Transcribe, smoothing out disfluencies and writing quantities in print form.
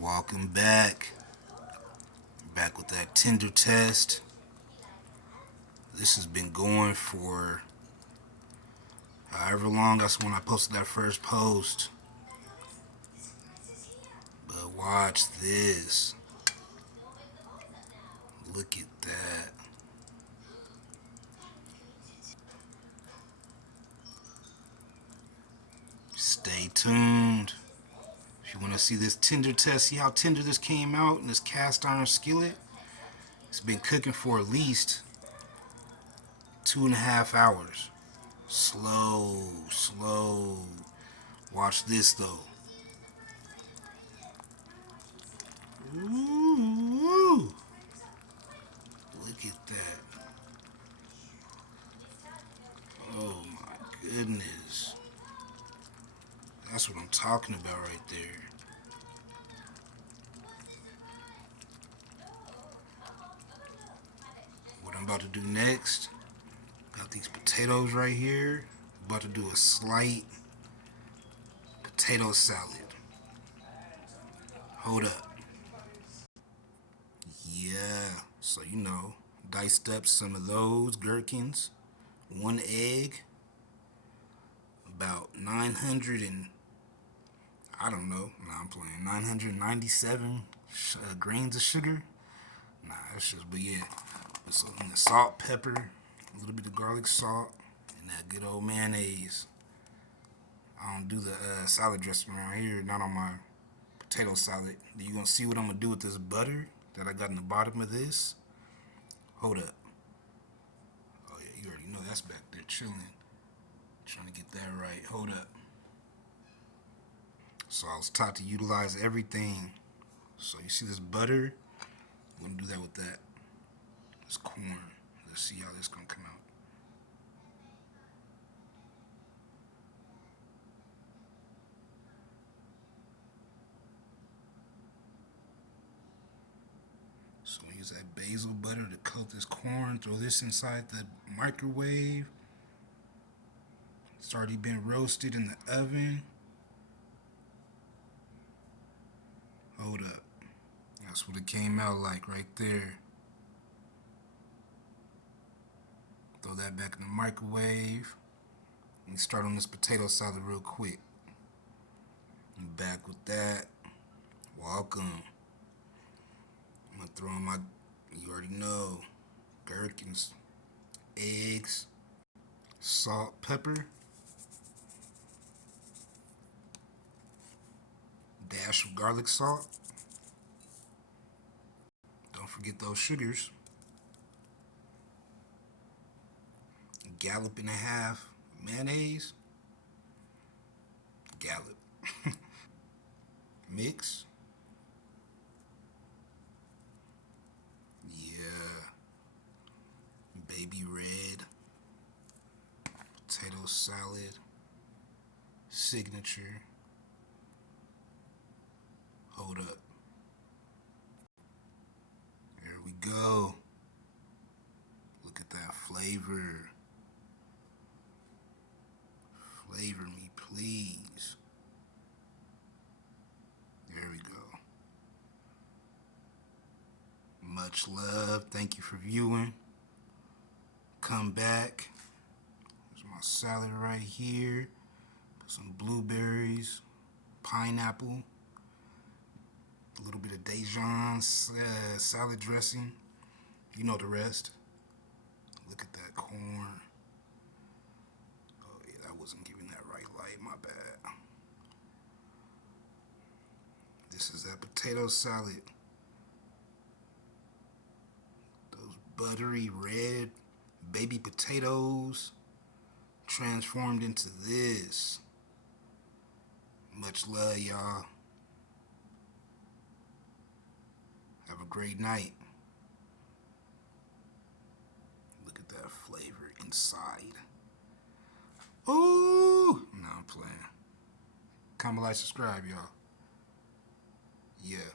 Welcome back. Back with that Tinder test. This has been going for however long. That's when I posted that first post. But watch this. Look at that. Stay tuned. If you want to see this Tinder test, see how tender this came out in this cast iron skillet. It's been cooking for at least 2.5 hours. Slow. Watch this though. Ooh, look at that. Oh my goodness. That's what I'm talking about right there. What I'm about to do next, got these potatoes right here. About to do a slight potato salad. Hold up. Yeah, so diced up some of those gherkins, one egg, about 900 and I don't know. Nah, I'm playing. 997 grains of sugar. Nah, that's just, but yeah. So the salt, pepper, a little bit of garlic salt, and that good old mayonnaise. I don't do the salad dressing around here, not on my potato salad. You're going to see what I'm going to do with this butter that I got in the bottom of this. Hold up. Oh, yeah, you already know that's back there chilling. Trying to get that right. Hold up. So I was taught to utilize everything. So you see this butter? I'm going to do that with that. This corn. Let's see how this is going to come out. So we use that basil butter to coat this corn. Throw this inside the microwave. It's already been roasted in the oven. Hold up. That's what it came out like right there. Throw that back in the microwave. And start on this potato salad real quick. And back with that. Welcome. I'm gonna throw in my, you already know, gherkins, eggs, salt, pepper, dash of garlic salt. Don't forget those sugars. Gallop and a half mayonnaise. Gallop. Mix. Yeah. Baby red. Potato salad. Signature. Hold up. There we go. Look at that flavor. Flavor me, please. There we go. Much love. Thank you for viewing. Come back. There's my salad right here. Put some blueberries, pineapple, a little bit of Dijon salad dressing. You know the rest. Look at that corn. Oh yeah, that wasn't giving that right light. My bad. This is that potato salad. Those buttery red baby potatoes transformed into this. Much love, y'all. Have a great night. Look at that flavor inside. Ooh! Nah, I'm playing. Comment, like, subscribe, y'all. Yeah.